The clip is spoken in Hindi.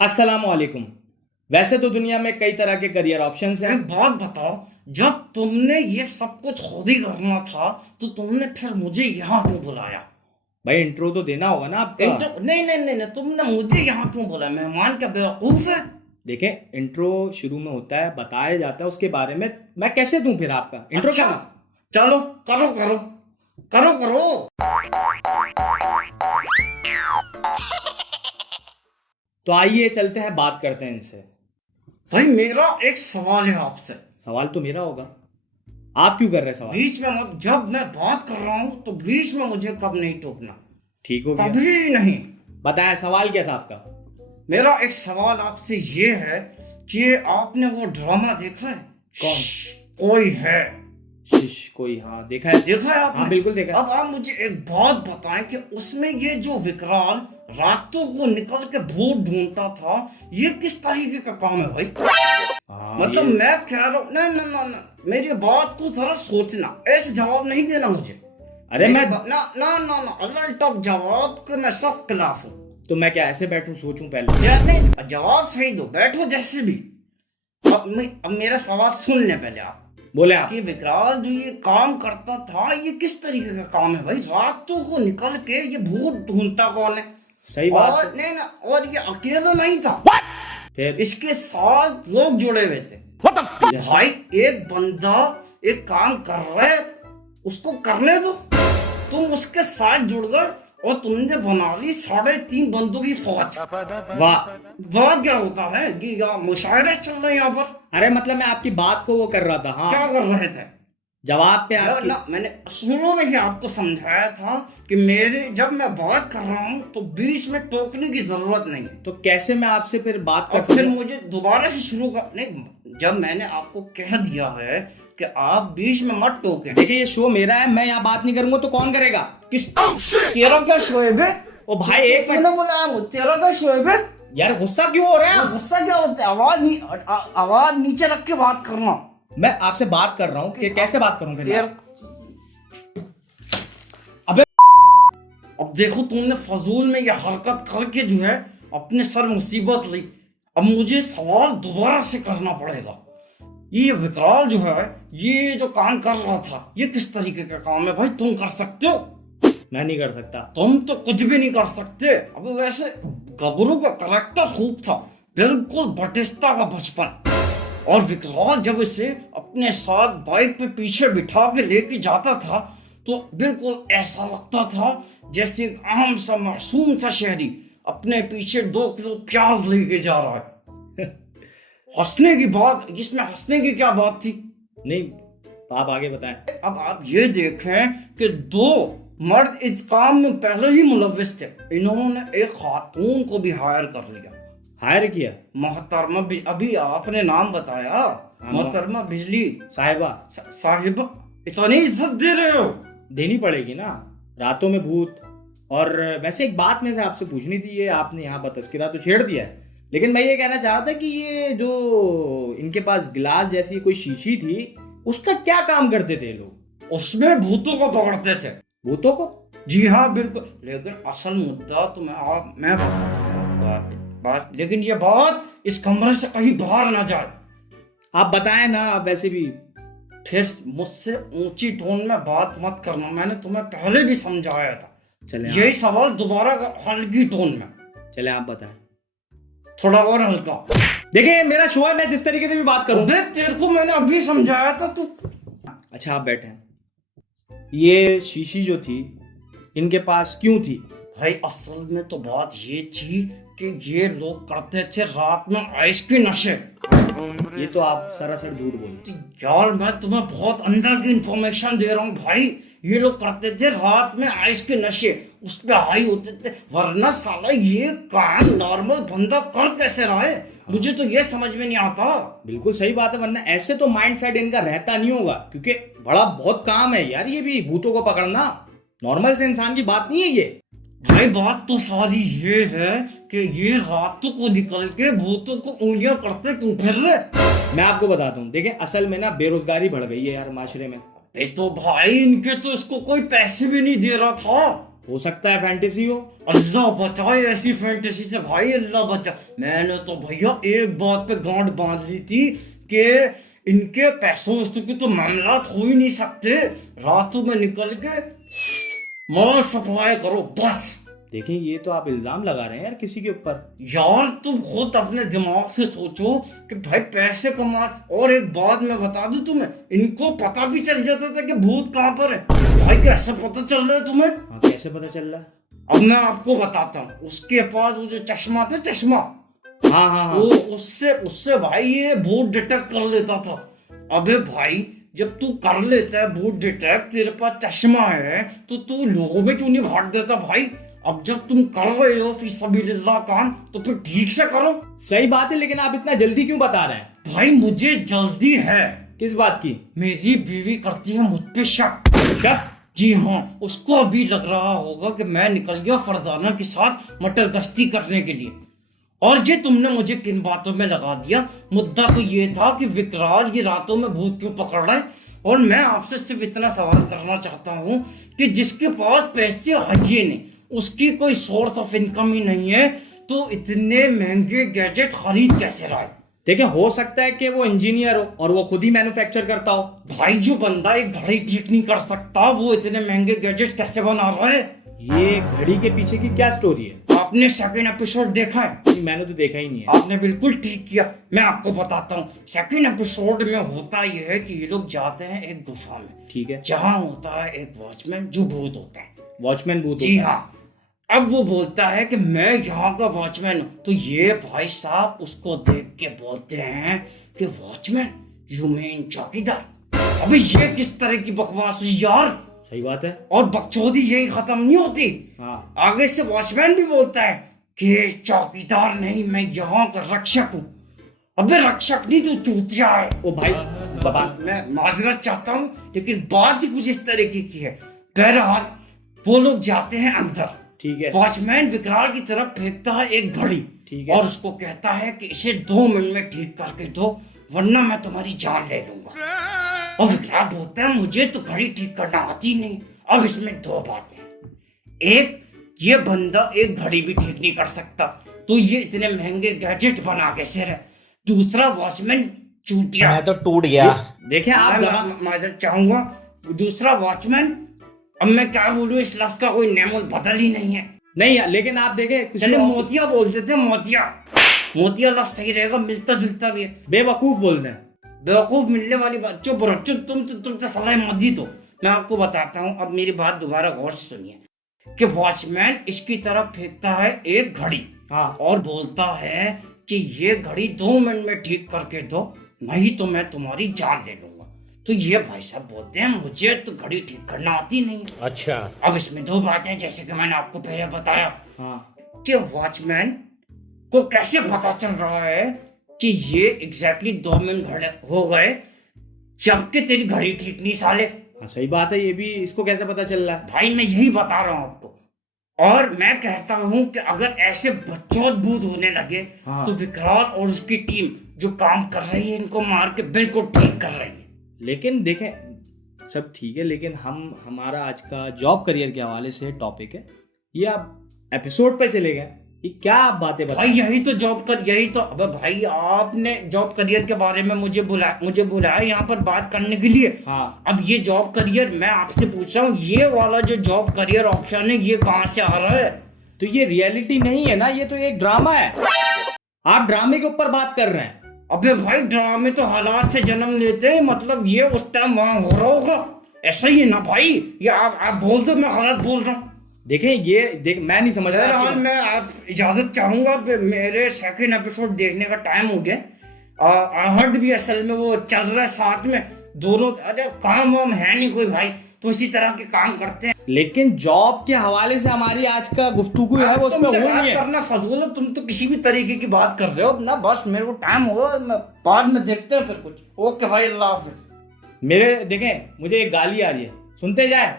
अस्सलाम वालेकुम। वैसे तो दुनिया में कई तरह के करियर ऑप्शंस हैं। एक बात बताओ, जब तुमने ये सब कुछ खुद ही करना था तो तुमने फिर मुझे यहाँ क्यों बुलाया? भाई इंट्रो तो देना होगा ना आपका। नहीं नहीं नहीं नहीं, तुमने मुझे यहाँ क्यों बुलाया? मेहमान क्या बेवकूफ है? देखें, इंट्रो शुरू में होता है, बताया जाता है उसके बारे में। मैं कैसे दूं फिर आपका इंट्रो? अच्छा, चलो करो करो करो करो। तो आइए चलते हैं, बात करते हैं इनसे। भाई मेरा एक सवाल है आपसे। सवाल तो मेरा होगा, आप क्यों कर रहे हैं सवाल? बीच में मत, जब मैं बात कर रहा हूँ तो बीच में मुझे कब नहीं टोकना, ठीक हो गया। कभी नहीं। बताएं सवाल क्या था आपका? मेरा एक सवाल आपसे ये है कि आपने वो ड्रामा देखा है? कौन? कोई है? शिश कोई? हाँ देखा है। देखा है आपने? हाँ बिल्कुल देखा है। अब आप मुझे एक बात बताएं कि उसमें ये जो विकराल रातों को निकल के भूत ढूंढता था, ये किस तरीके का काम है भाई? हाँ, मतलब ये- मैं कह रहा हूँ, नहीं नहीं नहीं, मेरी बात को जरा सोचना, ऐसे जवाब नहीं देना मुझे। अरे मैं ना ना ना ना, अलग टॉप जवाब के मैं सख्त खिलाफ हूँ। तो मैं क्या ऐसे बैठूं सोचूं पहले? नहीं, जवाब सही दो, बैठो जैसे भी। अब मेरा सवाल सुन ले पहले आप। बोले आप। कि विकराल जो ये काम करता था, ये किस तरीके का काम है भाई? रातों को निकल के ये भूत ढूंढता कौन है? सही बात और है। नहीं ना, और ये अकेला नहीं था, फिर इसके साथ लोग जुड़े हुए थे। भाई एक बंदा एक काम कर रहा है, उसको करने दो। तुम उसके साथ जुड़ गए और तुमने बना ली 3.5 बंदों की फौज। वाह। वाह क्या होता है कि यहाँ मुशायरे चल रहे हैं यहाँ पर। अरे मतलब मैं आपकी बात को वो कर रहा था। हाँ, क्या कर रहे थे? जवाब पे आपकी। ना, मैंने शुरू में ही आपको समझाया था कि जब मैं बात कर रहा हूँ तो बीच में टोकने की जरूरत नहीं है। तो कैसे मैं आपसे फिर बात कर और फिर सकूं? मुझे दोबारा से शुरू कर, नहीं, जब मैंने आपको कह दिया है कि आप बीच में मत टोके। देखिए ये शो मेरा है, मैं यहाँ बात नहीं करूंगा तो कौन करेगा? किस तेरा क्या शोएब है? ओ भाई एक मिनट। तूने बोला तेरा क्या शोएब है? यार गुस्सा क्यों हो रहा है? गुस्सा क्या होता है? आवाज नीचे रख के बात करना। मैं आपसे बात कर रहा हूँ कि कैसे बात करूँ फिर तेरा मैं? अबे अब देखो, तुमने फजूल में ये हरकत करके जो है अपने सर मुसीबत ली। अब मुझे सवाल दोबारा से करना पड़ेगा। ये विकराल जो है, ये जो काम कर रहा था, ये किस तरीके का काम है भाई? तुम कर सकते हो? मैं नहीं कर सकता। तुम तो कुछ भी नहीं कर सकते। अब वैसे गबरू का करेक्टर खूब था, बिल्कुल बटिस्ता का बचपन। और विकराल जब इसे अपने साथ बाइक पे पीछे बिठा के लेके जाता था तो बिल्कुल ऐसा लगता था जैसे एक आम सा मासूम सा शहरी अपने पीछे 2 किलो प्याज लेके जा रहा है। हंसने की बात, इसमें हंसने की क्या बात थी? नहीं, आप आगे बताएं। अब आप ये देखें कि 2 मर्द इस काम में पहले ही मुलव्विस थे। इन्होंने एक खातून को भी हायर कर लिया। हायर किया? मोहतरमा अभी आपने नाम बताया, मोहतरमा बिजली साहिबा। साहिबा। इतनी इज्जत दे रहे हो? देनी पड़ेगी ना, रातों में भूत। और वैसे एक बात मेरे से आपसे पूछनी थी, ये आपने यहाँ बतस्किरा तो छेड़ दिया है, लेकिन मैं ये कहना चाह रहा था कि ये जो इनके पास गिलास जैसी कोई शीशी थी, उसका क्या काम करते थे लोग? उसमें भूतों को पकड़ते थे। भूतों को? जी हाँ बिल्कुल, लेकिन असल मुद्दा तो मैं बताता हूँ आपको बात, लेकिन ये बात इस कमरे से कहीं बाहर ना जाए। आप बताएं ना, आप वैसे भी। फिर मुझसे ऊंची टोन में बात मत करना, मैंने तुम्हें पहले भी समझाया था। चले यही सवाल दोबारा हल्की टोन में। चले आप बताएं। थोड़ा और हल्का। देखिए मेरा शो है, मैं जिस तरीके से भी बात करूं। अबे तेरे को मैंने अभी समझाया था तू। अच्छा आप बैठे। ये शीशी जो थी इनके पास क्यों थी? भाई असल में तो बात ये थी कि ये लोग करते थे रात में आइस के नशे। ये तो आप सरासर झूठ बोले। यार मैं तुम्हें बहुत अंदर की इंफॉर्मेशन दे रहा हूँ भाई। ये लोग करते थे रात में आइस के नशे, उस पे हाई होते थे। वरना साला ये काम नॉर्मल बंदा कर कैसे रहा है? मुझे तो ये समझ में नहीं आता। बिल्कुल सही बात है, वरना ऐसे तो माइंड सेट इनका रहता नहीं होगा, क्योंकि बड़ा बहुत काम है यार ये भी भूतों को पकड़ना। नॉर्मल से इंसान की बात नहीं है ये। भाई बात तो सारी ये है कि ये रातों को निकल के भूतों को उंगलियां करते क्यों फिर रहे? मैं आपको बताता हूँ, देखें असल में ना बेरोजगारी बढ़ गई है यार माशरे में। तो भाई इनके तो इसको कोई पैसे भी नहीं दे रहा था। हो सकता है फैंटेसी हो। अल्लाह बचाए ऐसी फैंटेसी से भाई, अल्लाह बचा। मैंने तो भैया एक बात पे गांठ बांध ली थी कि इनके पैसों वस्तु की तो मामलात हो ही नहीं सकते, रातों में निकल के माल सप्लाई करो बस। देखिए ये तो आप इल्जाम लगा रहे हैं यार किसी के ऊपर। यार तुम खुद अपने दिमाग से सोचो कि भाई पैसे कमा। और एक बात मैं बता दूं तुम्हें, इनको पता भी चल जाता था कि भूत कहाँ पर है। भाई कैसे पता चल रहा है तुम्हें? हाँ, कैसे पता चल रहा है? अब मैं आपको बताता हूँ। उसके पास वो जो चश्मा था, चश्मा, हाँ हाँ हाँ, वो उससे उससे भाई ये भूत डिटेक्ट कर लेता था। अबे भाई जब तू कर लेता है भूत डिटेक्ट, तेरे पास चश्मा है, तो तू लोगों में क्यों नहीं भाग देता भाई? अब जब तुम कर रहे हो फी सबीलिल्लाह काम, तो फिर ठीक से करो। सही बात है, लेकिन आप इतना जल्दी क्यों बता रहे हैं? भाई मुझे जल्दी है। किस बात की? मेरी बीवी करती है मुझ पे शक। शक? जी हाँ, उसको अभी लग रहा होगा कि मैं निकल गया फरदाना के साथ मटर गश्ती करने के लिए। और ये तुमने मुझे किन बातों में लगा दिया? मुद्दा तो ये था कि विकराल ये रातों में भूत क्यों पकड़ रहा है। और मैं आपसे सिर्फ इतना सवाल करना चाहता हूँ कि जिसके पास पैसे हजे नहीं, उसकी कोई सोर्स ऑफ इनकम ही नहीं है, तो इतने महंगे गैजेट खरीद कैसे रहा है? देखिए हो सकता है कि वो इंजीनियर हो और वो खुद ही मैन्युफैक्चर करता हो। भाई जो बंदा एक घड़ी ठीक नहीं कर सकता, वो इतने महंगे गैजेट कैसे बना रहा है? ये घड़ी के पीछे की क्या स्टोरी है? आपने सेकंड एपिसोड देखा है? नहीं, मैंने तो देखा ही नहीं है। आपने बिल्कुल ठीक किया, मैं आपको बताता हूँ। सेकंड एपिसोड में होता यह है कि ये लोग जाते हैं एक गुफा में, ठीक है। जहाँ होता है एक वॉचमैन जो भूत होता है। वॉचमैन भूत जी होता है। हाँ। अब वो बोलता है कि मैं यहाँ का वॉचमैन हूँ, तो ये भाई साहब उसको देख के बोलते हैं कि वॉचमैन यू मीन चौकीदार। अबे ये किस तरह की बकवास है यार? सही बात है। और बकचोदी यही खत्म नहीं होती। हाँ, आगे से वॉचमैन भी बोलता है कि चौकीदार नहीं, मैं यहाँ का रक्षक हूँ। अबे रक्षक नहीं, तू चूतिया है। ओ भाई जबान। मैं माजरत चाहता हूँ, लेकिन बात ही कुछ इस तरीके की है। बहरहाल वो लोग जाते हैं अंदर। ठीक है। वॉचमैन विकराल की तरफ फेंकता है एक घड़ी, ठीक है। और उसको कहता है कि इसे 2 मिनट में ठीक करके दो, वरना मैं तुम्हारी जान ले लूंगा। और विकराल बोलता है मुझे तो घड़ी ठीक करना आती नहीं। अब इसमें 2 बातें। एक, ये बंदा एक घड़ी भी ठीक नहीं कर सकता, तो ये इतने महंगे गैजेट बना कैसे रहे? दूसरा, वॉचमैन चूतिया। मैं तो टूट गया। देखिए आप जबान। माजरत चाहूंगा। दूसरा वॉचमैन, अब मैं क्या बोलूं, इस लफ्ज का कोई नेमोल बदल ही नहीं है। नहीं यार, लेकिन आप देखें चले मोतिया बोल देते हैं, मोतिया। मोतिया लफ्ज सही रहेगा, मिलता जुलता भी है। बेवकूफ बोल रहे हैं। बेवकूफ मिलने वाली बात। चुप रहो, चुप। तुम तो सलाह मत दो। मैं आपको बताता हूँ, अब मेरी बात दोबारा गौर से सुनिए कि वॉचमैन इसकी तरफ फेंकता है एक घड़ी, हाँ, और बोलता है कि ये घड़ी 2 मिनट में ठीक करके दो, नहीं तो मैं तुम्हारी जान ले लूंगा। तो ये भाई साहब बोलते हैं मुझे तो घड़ी ठीक करना आती नहीं। अच्छा। अब इसमें 2 बातें, जैसे कि मैंने आपको पहले बताया, हाँ, कि वॉचमैन को कैसे पता चल रहा है कि ये एग्जैक्टली 2 मिनट हो गए, जबकि तेरी घड़ी ठीक नहीं साले। हाँ, सही बात है। ये भी इसको कैसे पता चल रहा है? भाई मैं यही बता रहा हूँ आपको। और मैं कहता हूँ कि अगर ऐसे बच्चों भूत होने लगे, हाँ। तो विकराल और उसकी टीम जो काम कर रही है, इनको मार के बिल्कुल ठीक कर रही है। लेकिन देखें, सब ठीक है, लेकिन हमारा आज का जॉब करियर के हवाले से टॉपिक है, ये आप एपिसोड पे चले गए। ये क्या आप बातें बता? भाई यही तो यही तो। अबे भाई आपने जॉब करियर के बारे में मुझे बुलाया यहाँ पर बात करने के लिए। हाँ। अब ये जॉब करियर, मैं आपसे पूछ रहा हूँ, ये वाला जो जॉब करियर ऑप्शन है, ये कहाँ से आ रहा है? तो ये रियलिटी नहीं है ना, ये तो एक ड्रामा है। आप ड्रामे के ऊपर बात कर रहे हैं। अबे भाई ड्रामे तो हालात से जन्म लेते हैं, मतलब ये उस टाइम वहां हो रहा होगा, ऐसा ही है ना भाई? ये आप बोल दो, मैं गलत बोल रहा हूँ। देखें मैं नहीं समझ रहा। बहरहाल मैं आप इजाजत चाहूंगा, मेरे सेकंड एपिसोड देखने का टाइम हो गया। आहट भी असल में वो चल रहा है साथ में दोनों। अरे काम वाम है नहीं कोई भाई, तो इसी तरह के काम करते हैं। लेकिन जॉब के हवाले से हमारी आज का गुफ्तगू है वो उसमें हो नहीं है। करना फजूल है, तुम तो किसी भी तरीके की बात कर रहे हो ना। बस मेरे को टाइम होगा, बाद में देखते हैं फिर कुछ। ओके भाई, अल्लाह हाफिज। मेरे देखें, मुझे एक गाली आ रही है, सुनते जाए।